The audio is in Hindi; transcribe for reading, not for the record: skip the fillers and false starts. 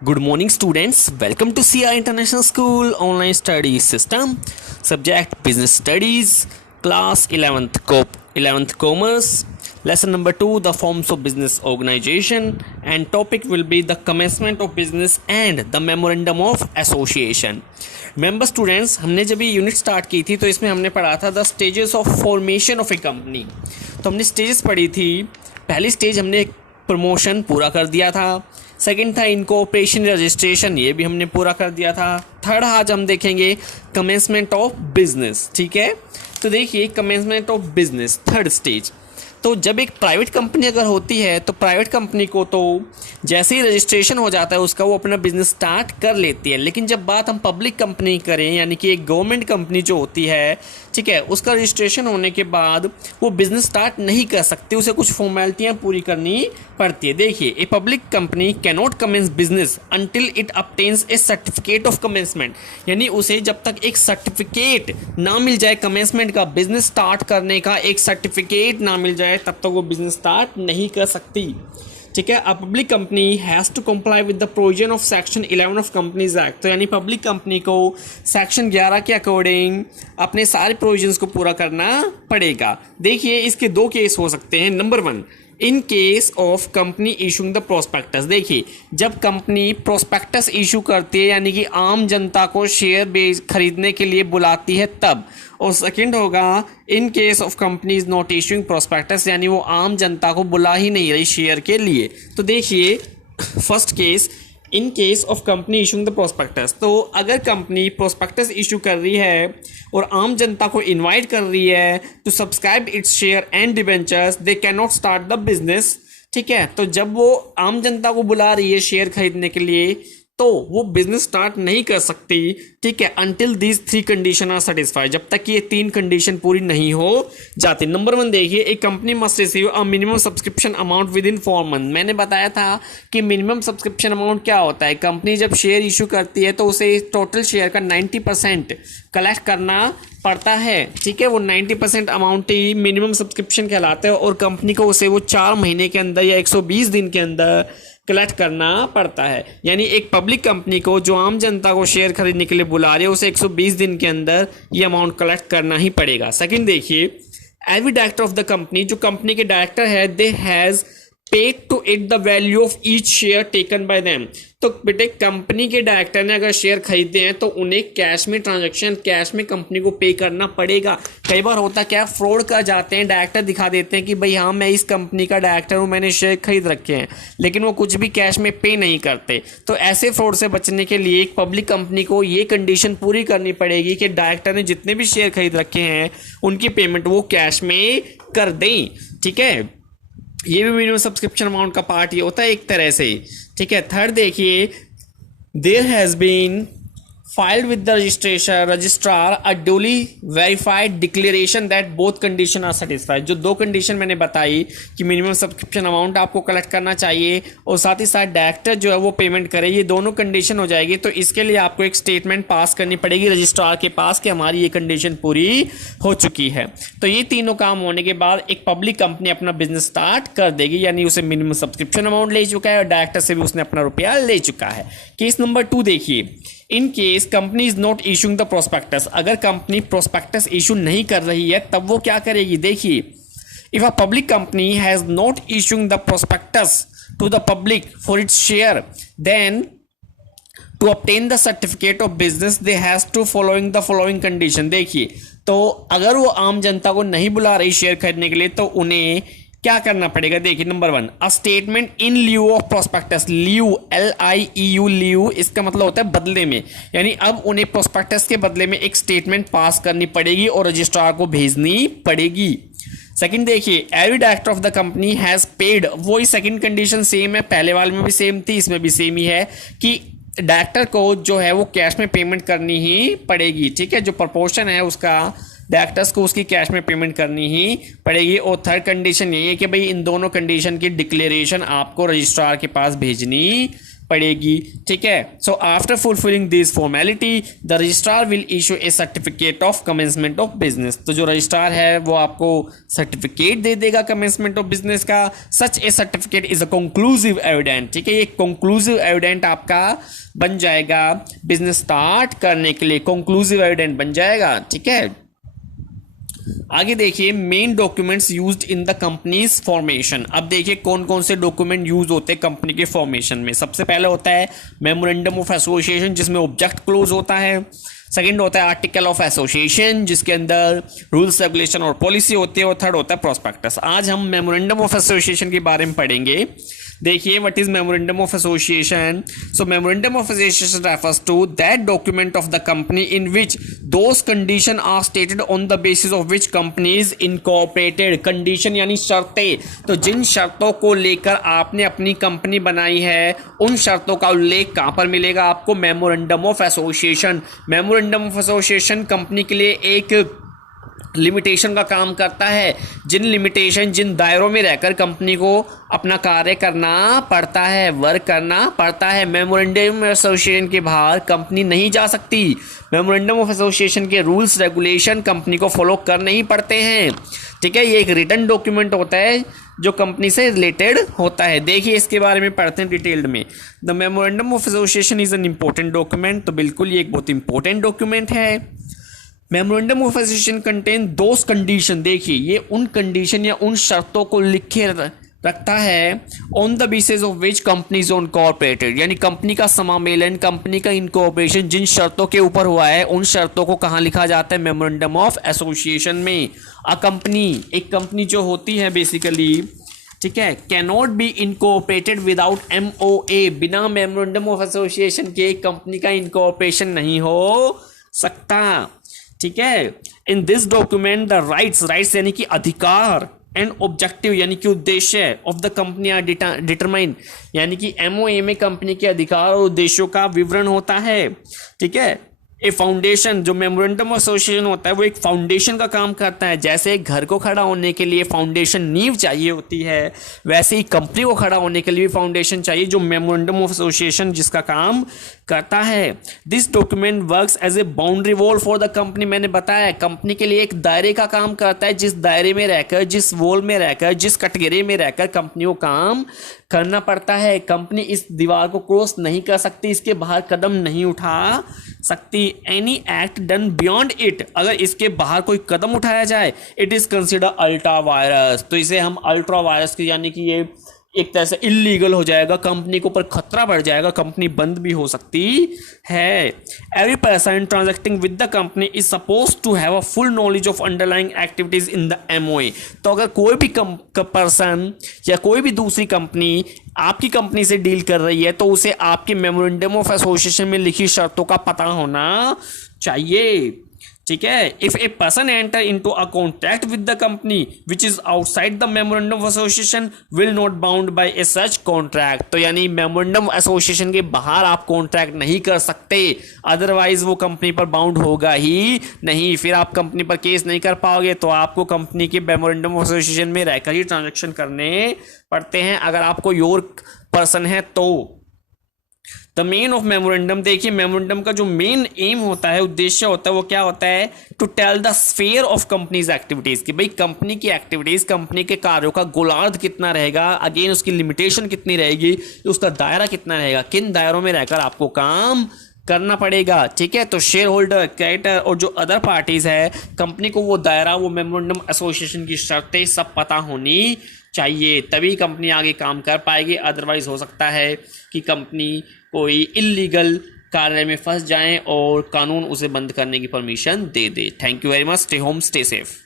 Good morning, students. Welcome to CI International School Online Study System. Subject Business Studies, Class 11th Commerce. Lesson number 2, the forms of business organization, and topic will be the commencement of business and the memorandum of association. Remember students, हमने जब ये यूनिट स्टार्ट की थी तो इसमें हमने पढ़ा था the stages of formation of A company. तो हमने स्टेजेस पढ़ी थी. पहली स्टेज हमने प्रमोशन पूरा कर दिया था. सेकंड था इनकॉर्पोरेशन रजिस्ट्रेशन, ये भी हमने पूरा कर दिया था. थर्ड आज हम देखेंगे कमेंसमेंट ऑफ बिजनेस. ठीक है, तो देखिए commencement of business third stage. तो जब एक प्राइवेट कंपनी अगर होती है तो प्राइवेट कंपनी को तो जैसे ही रजिस्ट्रेशन हो जाता है उसका वो अपना बिजनेस स्टार्ट कर लेती है. लेकिन जब बात हम पब्लिक कंपनी करें यानी कि एक गवर्नमेंट कंपनी जो होती है, ठीक है, उसका रजिस्ट्रेशन होने के बाद वो बिजनेस स्टार्ट नहीं कर सकती, उसे कुछ फॉर्मेलिटियाँ पूरी करनी पड़ती है. देखिए, a public company can not commence business until it obtains a certificate of commencement. यानी उसे जब तक एक सर्टिफिकेट ना मिल जाए कमेंसमेंट का, बिजनेस स्टार्ट करने का एक सर्टिफिकेट ना मिल जाए, तब तक वो बिजनेस स्टार्ट नहीं कर सकती. ठीक है, a public company has to comply with the provision of section 11 of companies act. तो यानी पब्लिक कंपनी को सेक्शन 11 के अकॉर्डिंग अपने सारे प्रोविजंस को पूरा करना पड़ेगा. देखिए, इसके दो केस हो सकते हैं. Number 1, in case of company issuing the prospectus. देखिए, जब कंपनी प्रोस्पेक्टस इशू करती है यानी कि आम जनता को शेयर बेच खरीदने के लिए बुलाती है तब. और सेकंड होगा in case of company is not issuing prospectus, यानी वो आम जनता को बुला ही नहीं रही शेयर के लिए. तो देखिए, first case in case of company issuing the prospectus. तो अगर कंपनी प्रोस्पेक्टस इशू कर रही है और आम जनता को इनवाइट कर रही है to subscribe its share and debentures, they can not start the business. ठीक है, तो जब वो आम जनता को बुला रही है शेयर खरीदने के लिए तो वो बिजनेस स्टार्ट नहीं कर सकती. ठीक है, until these 3 condition are satisfied, जब तक ये 3 कंडीशन पूरी नहीं हो जाती. नंबर 1 देखिए, एक company must receive a minimum subscription amount with in 4 month. मैंने बताया था कि मिनिमम सब्सक्रिप्शन अमाउंट क्या होता है. कंपनी जब शेयर इशू करती है तो उसे टोटल शेयर का 90% कलेक्ट करना पड़ता है. ठीक है, वो 90% अमाउंट ही मिनिमम सब्सक्रिप्शन कहलाता है और कंपनी को उसे वो 4 महीने के अंदर या 120 दिन के अंदर कलेक्ट करना पड़ता है. यानी एक पब्लिक कंपनी को जो आम जनता को शेयर खरीदने के लिए बुला रही है उसे 120 दिन के अंदर ये अमाउंट कलेक्ट करना ही पड़ेगा. सेकंड देखिए, every director of the company, जो कंपनी के डायरेक्टर है, they has paid to it the value of each share taken by them. तो बेटे कंपनी के डायरेक्टर ने अगर शेयर खरीदे हैं तो उन्हें कैश में ट्रांजैक्शन कैश में कंपनी को पे करना पड़ेगा. कई बार होता क्या, फ्रॉड कर जाते हैं, डायरेक्टर दिखा देते हैं कि भाई हाँ मैं इस कंपनी का डायरेक्टर हूँ, मैंने शेयर खरीद रखे हैं, लेकिन वो कुछ भी कैश में पे नहीं करते. तो ऐसे फ्रॉड से बचने के लिए एक पब्लिक कंपनी को ये कंडीशन पूरी करनी पड़ेगी कि डायरेक्टर ने जितने भी शेयर खरीद रखे हैं उनकी पेमेंट वो कैश में कर दें. ठीक है, ये भी मिनिमम सब्सक्रिप्शन अमाउंट का पार्ट ही होता है एक तरह से. ठीक है, थर्ड देखिए, there has been filed with the registrar a duly verified declaration that both condition are satisfied. जो 2 कंडीशन मैंने बताई कि मिनिमम सब्सक्रिप्शन अमाउंट आपको कलेक्ट करना चाहिए और साथ ही साथ डायरेक्टर जो है वो पेमेंट करे, ये दोनों कंडीशन हो जाएगी. तो इसके लिए आपको एक स्टेटमेंट पास करनी पड़ेगी रजिस्ट्रार के पास कि हमारी ये कंडीशन पूरी हो चुकी है. तो ये तीनों काम होने के बाद एक पब्लिक कंपनी अपना बिजनेस स्टार्ट कर देगी, यानी उसे मिनिमम सब्सक्रिप्शन अमाउंट ले चुका है और डायरेक्टर से भी उसने अपना रुपया ले चुका है. केस नंबर 2 देखिए, in case company is not issuing the prospectus. अगर कंपनी प्रोस्पेक्टस इशू नहीं कर रही है तब वो क्या करेगी. देखिए, if a public company has not issuing the prospectus to the public for its share, then to obtain the certificate of business they has to following the following condition. देखिए, तो अगर वो आम जनता को नहीं बुला रही शेयर खरीदने के लिए तो उन्हें क्या करना पड़ेगा. देखिए, number 1, a statement in lieu of prospectus. Lieu, LIEU, lieu इसका मतलब होता है बदले में, यानी अब उन्हें प्रोस्पेक्टस के बदले में एक स्टेटमेंट पास करनी पड़ेगी और रजिस्ट्रार को भेजनी पड़ेगी. सेकंड देखिए, every director of the company has paid. वही सेकंड कंडीशन सेम है, पहले वाले में भी सेम थी, इसमें भी सेम ही है कि डायरेक्टर को जो है वो कैश में पेमेंट करनी ही पड़ेगी. ठीक है, जो प्रपोर्शन है उसका डायरेक्टर्स को उसकी कैश में पेमेंट करनी ही पड़ेगी. और थर्ड कंडीशन ये है कि भाई इन दोनों कंडीशन की डिक्लेरेशन आपको रजिस्ट्रार के पास भेजनी पड़ेगी, ठीक है। So after fulfilling this formality the registrar will issue A certificate of commencement of business. तो जो रजिस्ट्रार है वो आपको सर्टिफिकेट दे देगा कमेंसमेंट ऑफ बिजनेस का। Such a certificate is a conclusive evident, ठीक है, ये कंक्लूसिव एविडेंट आपका बन जाएगा बिजनेस स्टार्ट करने के लिए, कंक्लूसिव एविडेंट बन जाएगा, ठीक है। आगे देखिए main documents used in the companies formation. अब देखिए कौन कौन से डॉक्यूमेंट यूज होते हैं कंपनी के फॉर्मेशन में। सबसे पहले होता है मेमोरेंडम ऑफ एसोसिएशन जिसमें ऑब्जेक्ट क्लोज होता है। सेकंड होता है आर्टिकल ऑफ एसोसिएशन जिसके अंदर रूल्स रेगुलेशन और पॉलिसी होती है। और थर्ड होता है प्रोस्पेक्टस। आज हम मेमोरेंडम ऑफ एसोसिएशन के बारे में पढ़ेंगे। देखिए what is memorandum of association. So memorandum of association refers to that document of the company in which those condition are stated on the basis of which company is incorporated. Condition यानी शर्तें, तो जिन शर्तों को लेकर आपने अपनी कंपनी बनाई है उन शर्तों का उल्लेख कहाँ पर मिलेगा आपको, memorandum of association. Memorandum of association company के लिए एक लिमिटेशन का काम करता है, जिन लिमिटेशन जिन दायरों में रहकर कंपनी को अपना कार्य करना पड़ता है, वर्क करना पड़ता है। मेमोरेंडम ऑफ एसोसिएशन के बाहर कंपनी नहीं जा सकती। मेमोरेंडम ऑफ एसोसिएशन के रूल्स रेगुलेशन कंपनी को फॉलो करने ही पड़ते हैं, ठीक है। ये एक रिटन डॉक्यूमेंट होता है जो कंपनी से रिलेटेड होता है। देखिए इसके बारे में पढ़ते हैं डिटेल्ड में। The memorandum of association is an important document. तो बिल्कुल ये एक बहुत इंपॉर्टेंट डॉक्यूमेंट है। Memorandum of association contain those condition, देखिए ये उन कंडीशन या उन शर्तों को लिखे रखता है on the basis of which company is incorporated, यानी कंपनी का समामेलन, कंपनी का इनकॉर्पोरेशन जिन शर्तों के ऊपर हुआ है उन शर्तों को कहाँ लिखा जाता है, मेमोरेंडम ऑफ एसोसिएशन में। अ कंपनी, एक कंपनी जो होती है बेसिकली, ठीक है, cannot be incorporated without MOA। बिना मेमोरेंडम ऑफ एसोसिएशन के कंपनी का इनकॉर्पोरेशन नहीं हो सकता, ठीक है। In this document the rights यानी कि अधिकार एंड ऑब्जेक्टिव यानी कि उद्देश्य of the company are determine, यानी कि MOA में कंपनी के अधिकार और उद्देश्यों का विवरण होता है, ठीक है। ए फाउंडेशन, जो मेमोरेंडम ऑफ एसोसिएशन होता है वो एक फाउंडेशन का काम करता है। जैसे एक घर को खड़ा होने के लिए फाउंडेशन नींव चाहिए होती है, वैसे ही कंपनी को खड़ा होने के लिए भी फाउंडेशन चाहिए जो मेमोरेंडम ऑफ एसोसिएशन जिसका काम करता है। This document works as a boundary wall for the company. मैंने बताया कंपनी के लिए एक दायरे का काम करता है, जिस दायरे में रहकर, जिस वॉल में रहकर, जिस कैटेगरी में रहकर कंपनी को काम करना पड़ता है। कंपनी इस दीवार को क्रॉस नहीं कर सकती, इसके बाहर कदम नहीं उठा सकती। Any act done beyond it, अगर इसके बाहर कोई कदम उठाया जाए, it is consider ultra vires. तो इसे हम अल्ट्रा वायरस की, यानी कि ये एक तरह से इलीगल हो जाएगा, कंपनी के ऊपर खतरा बढ़ जाएगा, कंपनी बंद भी हो सकती है। Every person transacting with the company is suppose to have a full knowledge of underlying activities in the MOA। तो अगर कोई भी पर्सन या कोई भी दूसरी कंपनी आपकी कंपनी से डील कर रही है तो उसे आपके मेमोरेंडम ऑफ एसोसिएशन में लिखी शर्तों का पता होना चाहिए, ठीक है। If a person enter into a contract with the company which is outside the memorandum of association will not bound by A such contract. तो यानी मेमोरेंडम एसोसिएशन के बाहर आप कॉन्ट्रैक्ट नहीं कर सकते, अदरवाइज वो कंपनी पर बाउंड होगा ही नहीं, फिर आप कंपनी पर केस नहीं कर पाओगे। तो आपको कंपनी के मेमोरेंडम ऑफ एसोसिएशन में रहकर ही ट्रांजेक्शन करने पड़ते हैं अगर आप कोई और पर्सन है तो। द मेन ऑफ मेमोरेंडम, देखिए मेमोरेंडम का जो मेन एम होता है, उद्देश्य होता है, वो क्या होता है, to tell the sphere of companies activities, कि भाई कंपनी की एक्टिविटीज, कंपनी के कार्यों का गोलार्ध कितना रहेगा, अगेन उसकी लिमिटेशन कितनी रहेगी, उसका दायरा कितना रहेगा, किन दायरों में रहकर आपको काम करना पड़ेगा, ठीक है। तो शेयर होल्डर, क्रेडिटर और जो अदर पार्टीज है कंपनी को वो दायरा, वो मेमोरेंडम एसोसिएशन की शर्तें सब पता होनी चाहिए, तभी कंपनी आगे काम कर पाएगी। अदरवाइज हो सकता है कि कंपनी कोई इलीगल कार्य में फंस जाए और कानून उसे बंद करने की permission they they. Thank you very much. Stay home, stay safe.